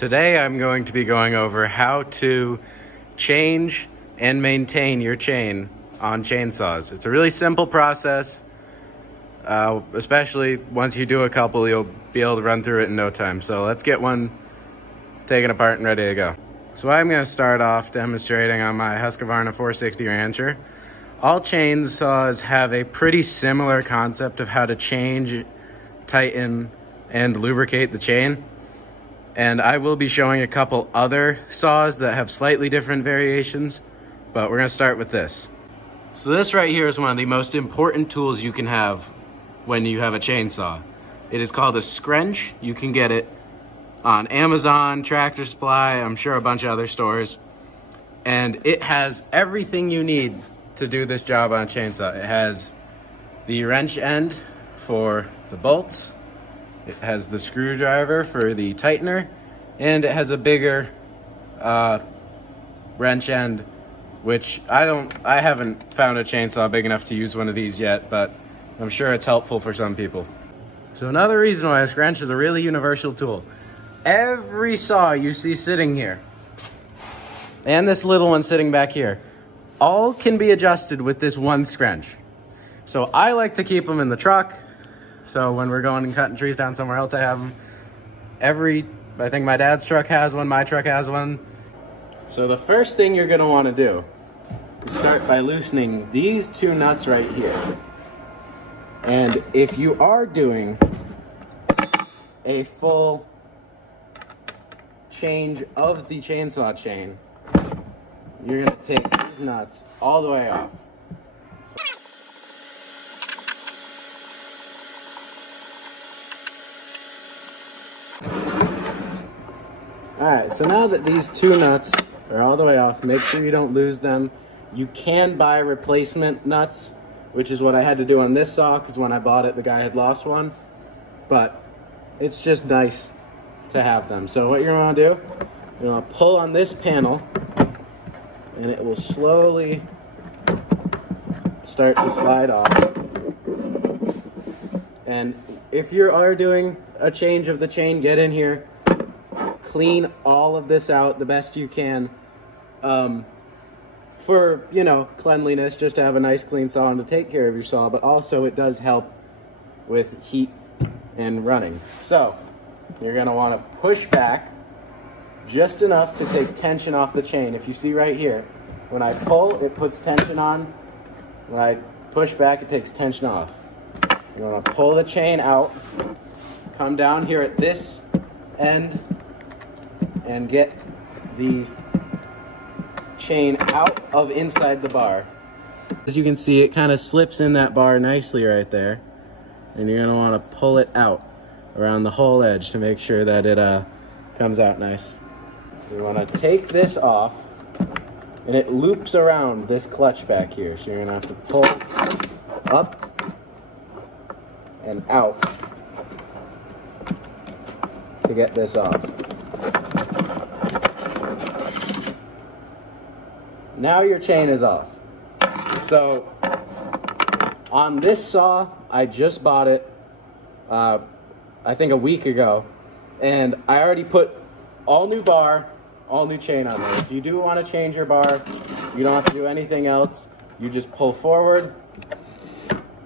Today I'm going to be going over how to change and maintain your chain on chainsaws. It's a really simple process, especially once you do a couple, you'll be able to run through it in no time. So let's get one taken apart and ready to go. So I'm going to start off demonstrating on my Husqvarna 460 Rancher. All chainsaws have a pretty similar concept of how to change, tighten, and lubricate the chain. And I will be showing a couple other saws that have slightly different variations, but we're gonna start with this. So this right here is one of the most important tools you can have when you have a chainsaw. It is called a scrench. You can get it on Amazon, Tractor Supply, I'm sure a bunch of other stores. And it has everything you need to do this job on a chainsaw. It has the wrench end for the bolts. It has the screwdriver for the tightener, and it has a bigger wrench end, which I haven't found a chainsaw big enough to use one of these yet, but I'm sure it's helpful for some people. So another reason why a scrench is a really universal tool. Every saw you see sitting here, and this little one sitting back here, all can be adjusted with this one scrench. So I like to keep them in the truck. So when we're going and cutting trees down somewhere else, I have them. I think my dad's truck has one, my truck has one. So the first thing you're gonna wanna do is start by loosening these two nuts right here. And if you are doing a full change of the chainsaw chain, you're gonna take these nuts all the way off. Alright, so now that these two nuts are all the way off, make sure you don't lose them. You can buy replacement nuts, which is what I had to do on this saw, because when I bought it, the guy had lost one. But it's just nice to have them. So what you're going to do, you're going to pull on this panel, and it will slowly start to slide off. And if you are doing a change of the chain, get in here, clean all of this out the best you can for, you know, cleanliness, just to have a nice clean saw and to take care of your saw, but also it does help with heat and running. So you're going to want to push back just enough to take tension off the chain. If you see right here, when I pull, it puts tension on. When I push back, it takes tension off. You want to pull the chain out, come down here at this end, and get the chain out of inside the bar. As you can see, it kind of slips in that bar nicely right there, and you're going to want to pull it out around the whole edge to make sure that it comes out nice. You want to take this off, and it loops around this clutch back here, so you're going to have to pull up and out to get this off. Now your chain is off. So on this saw, I just bought it, I think a week ago, and I already put all new bar, all new chain on there. If you do want to change your bar, you don't have to do anything else. You just pull forward,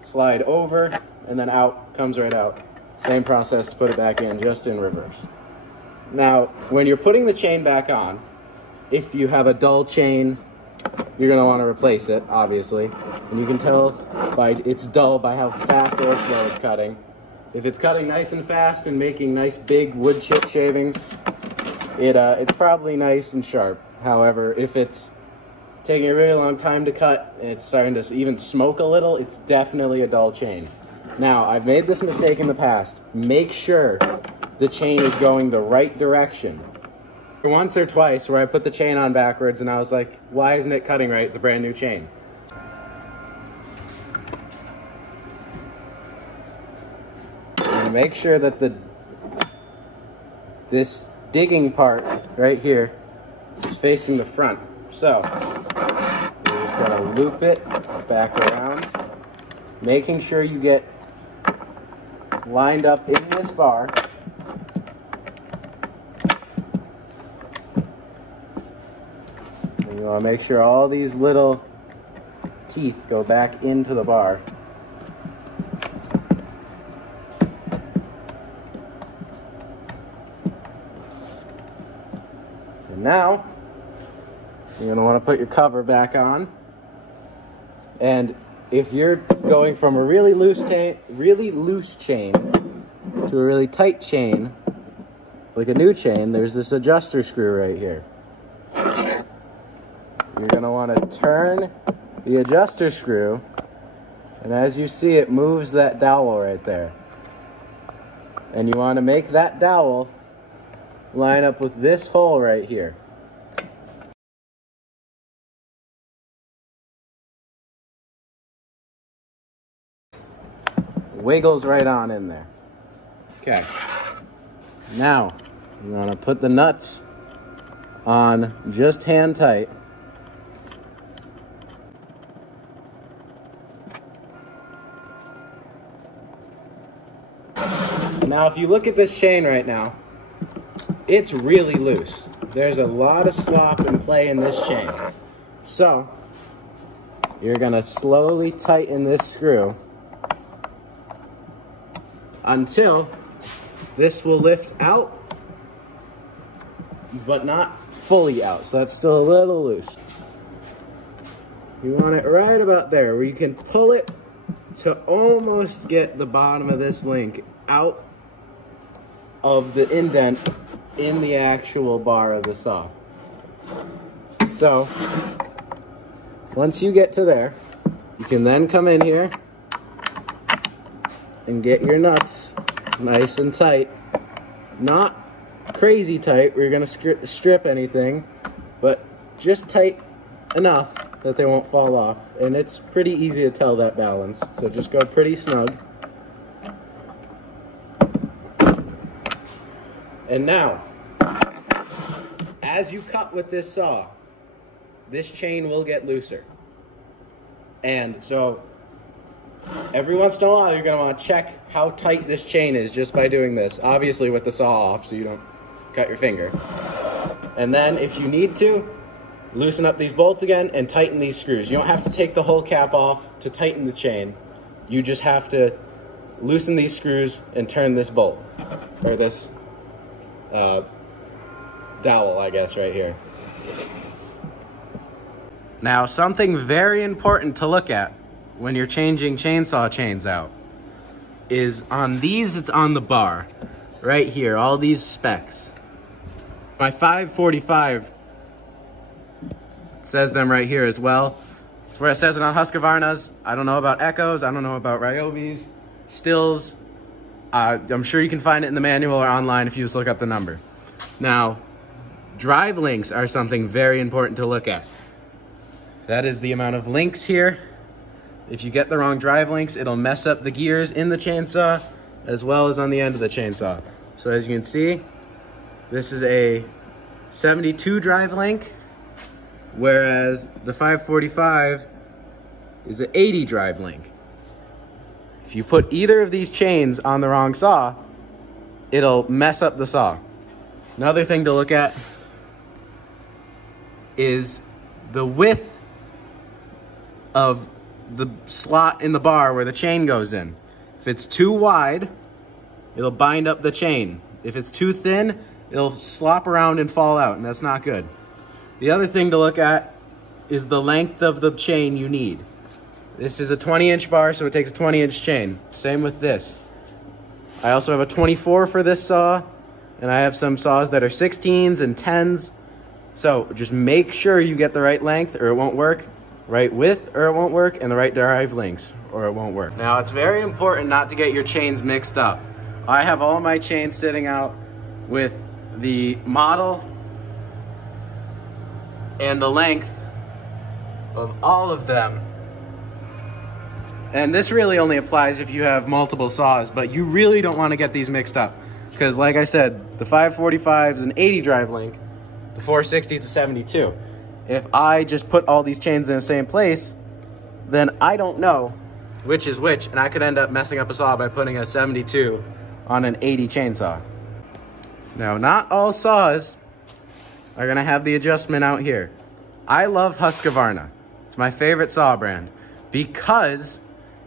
slide over, and then out, comes right out. Same process to put it back in, just in reverse. Now, when you're putting the chain back on, if you have a dull chain, you're going to want to replace it, obviously. And you can tell by it's dull by how fast or slow it's cutting. If it's cutting nice and fast and making nice big wood chip shavings, it's probably nice and sharp. However, if it's taking a really long time to cut, and it's starting to even smoke a little, it's definitely a dull chain. Now, I've made this mistake in the past. Make sure the chain is going the right direction. Once or twice where I put the chain on backwards and I was like, why isn't it cutting right? It's a brand new chain. And make sure that this digging part right here is facing the front. So you're just gonna loop it back around, making sure you get lined up in this bar. You want to make sure all these little teeth go back into the bar. And now, you're going to want to put your cover back on. And if you're going from a really loose chain to a really tight chain, like a new chain, there's this adjuster screw right here. You're going to want to turn the adjuster screw, and as you see, it moves that dowel right there. And you want to make that dowel line up with this hole right here. Wiggles right on in there. Okay. Now, you want to put the nuts on just hand tight. Now, if you look at this chain right now, it's really loose. There's a lot of slop and play in this chain. So, you're gonna slowly tighten this screw until this will lift out, but not fully out. So that's still a little loose. You want it right about there, where you can pull it to almost get the bottom of this link out of the indent in the actual bar of the saw. So, once you get to there, you can then come in here and get your nuts nice and tight. Not crazy tight where you're gonna strip anything, but just tight enough that they won't fall off. And it's pretty easy to tell that balance, so just go pretty snug. And now, as you cut with this saw, this chain will get looser. And so, every once in a while, you're going to want to check how tight this chain is just by doing this. Obviously with the saw off so you don't cut your finger. And then if you need to, loosen up these bolts again and tighten these screws. You don't have to take the whole cap off to tighten the chain. You just have to loosen these screws and turn this bolt, or this dowel, I guess, right here. Now, something very important to look at when you're changing chainsaw chains out is on these, it's on the bar right here, all these specs. My 545 says them right here as well. It's where it says it on Husqvarna's. I don't know about Echoes, I don't know about Ryobis, Stills. I'm sure you can find it in the manual or online if you just look up the number. Now, drive links are something very important to look at. That is the amount of links here. If you get the wrong drive links, it'll mess up the gears in the chainsaw as well as on the end of the chainsaw. So as you can see, this is a 72 drive link, whereas the 545 is an 80 drive link. If you put either of these chains on the wrong saw, it'll mess up the saw. Another thing to look at is the width of the slot in the bar where the chain goes in. If it's too wide, it'll bind up the chain. If it's too thin, it'll slop around and fall out, and that's not good. The other thing to look at is the length of the chain you need. This is a 20-inch bar, so it takes a 20-inch chain. Same with this. I also have a 24 for this saw, and I have some saws that are 16s and 10s. So just make sure you get the right length or it won't work, right width or it won't work, and the right drive links or it won't work. Now, it's very important not to get your chains mixed up. I have all my chains sitting out with the model and the length of all of them. And this really only applies if you have multiple saws, but you really don't want to get these mixed up. Because like I said, the 545 is an 80 drive link, the 460 is a 72. If I just put all these chains in the same place, then I don't know which is which, and I could end up messing up a saw by putting a 72 on an 80 chainsaw. Now, not all saws are gonna have the adjustment out here. I love Husqvarna. It's my favorite saw brand because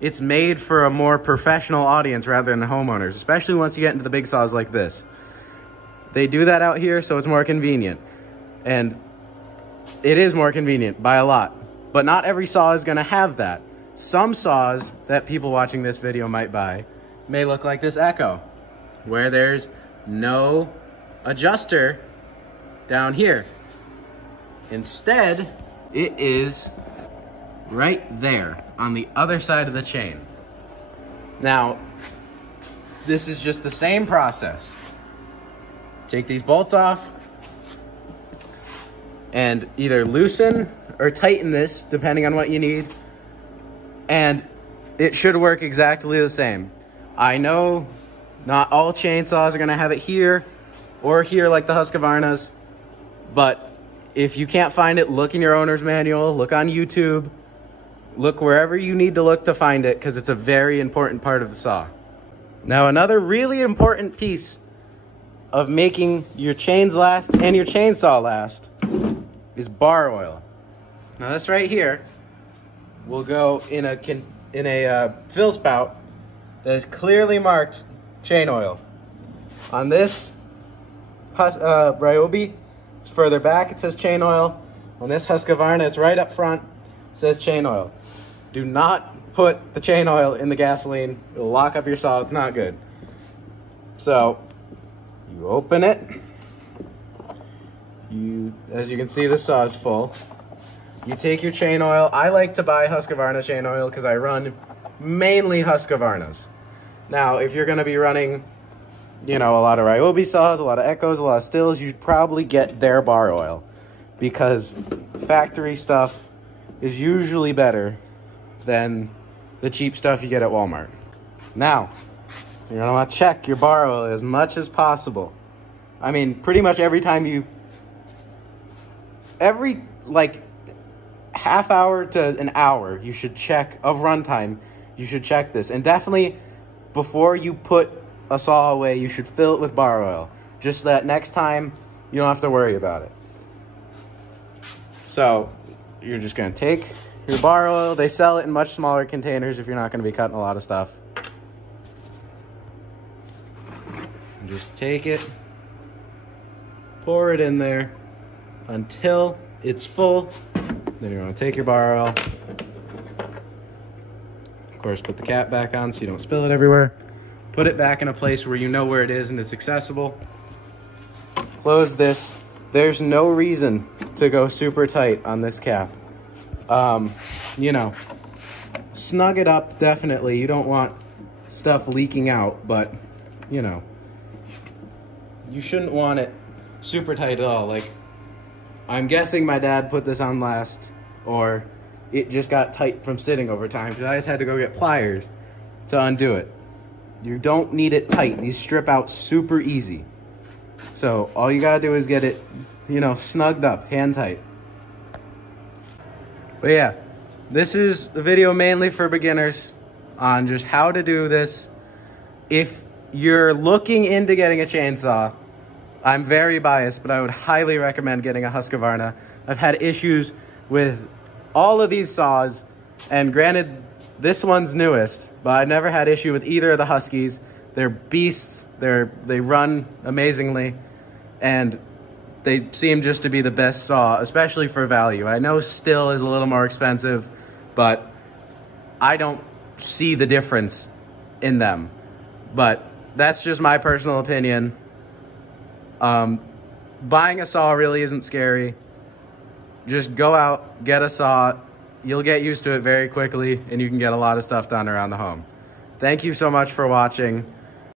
it's made for a more professional audience rather than homeowners, especially once you get into the big saws like this. They do that out here, so it's more convenient. And it is more convenient by a lot, but not every saw is gonna have that. Some saws that people watching this video might buy may look like this Echo, where there's no adjuster down here. Instead, it is right there on the other side of the chain. Now, this is just the same process. Take these bolts off and either loosen or tighten this depending on what you need, and it should work exactly the same. I know not all chainsaws are gonna have it here or here like the Husqvarnas, but if you can't find it, look in your owner's manual, look on YouTube, look wherever you need to look to find it, because it's a very important part of the saw. Now, another really important piece of making your chains last and your chainsaw last is bar oil. Now this right here will go in a fill spout that is clearly marked chain oil. On this Ryobi, it's further back, it says chain oil. On this Husqvarna, it's right up front, it says chain oil. Do not put the chain oil in the gasoline. It'll lock up your saw, it's not good. So, you open it. As you can see, the saw is full. You take your chain oil. I like to buy Husqvarna chain oil because I run mainly Husqvarnas. Now, if you're gonna be running, you know, a lot of Ryobi saws, a lot of Echoes, a lot of Stills, you'd probably get their bar oil because factory stuff is usually better than the cheap stuff you get at Walmart. Now, you're gonna wanna check your bar oil as much as possible. I mean, pretty much every like half hour to an hour, you should check of runtime, you should check this. And definitely before you put a saw away, you should fill it with bar oil, just so that next time you don't have to worry about it. So you're just gonna take your bar oil. They sell it in much smaller containers if you're not gonna be cutting a lot of stuff. And just take it, pour it in there until it's full. Then you're gonna take your bar oil. Of course, put the cap back on so you don't spill it everywhere. Put it back in a place where you know where it is and it's accessible. Close this. There's no reason to go super tight on this cap. You know, snug it up, definitely. You don't want stuff leaking out, but, you know, you shouldn't want it super tight at all. Like, I'm guessing my dad put this on last, or it just got tight from sitting over time, because I just had to go get pliers to undo it. You don't need it tight. These strip out super easy. So all you gotta do is get it, you know, snugged up, hand tight. But yeah, this is the video mainly for beginners on just how to do this. If you're looking into getting a chainsaw, I'm very biased, but I would highly recommend getting a Husqvarna. I've had issues with all of these saws, and granted, this one's newest, but I never had issue with either of the Huskies. They're beasts, they run amazingly, and they seem just to be the best saw, especially for value. I know Stihl is a little more expensive, but I don't see the difference in them. But that's just my personal opinion. Buying a saw really isn't scary. Just go out, get a saw. You'll get used to it very quickly, and you can get a lot of stuff done around the home. Thank you so much for watching.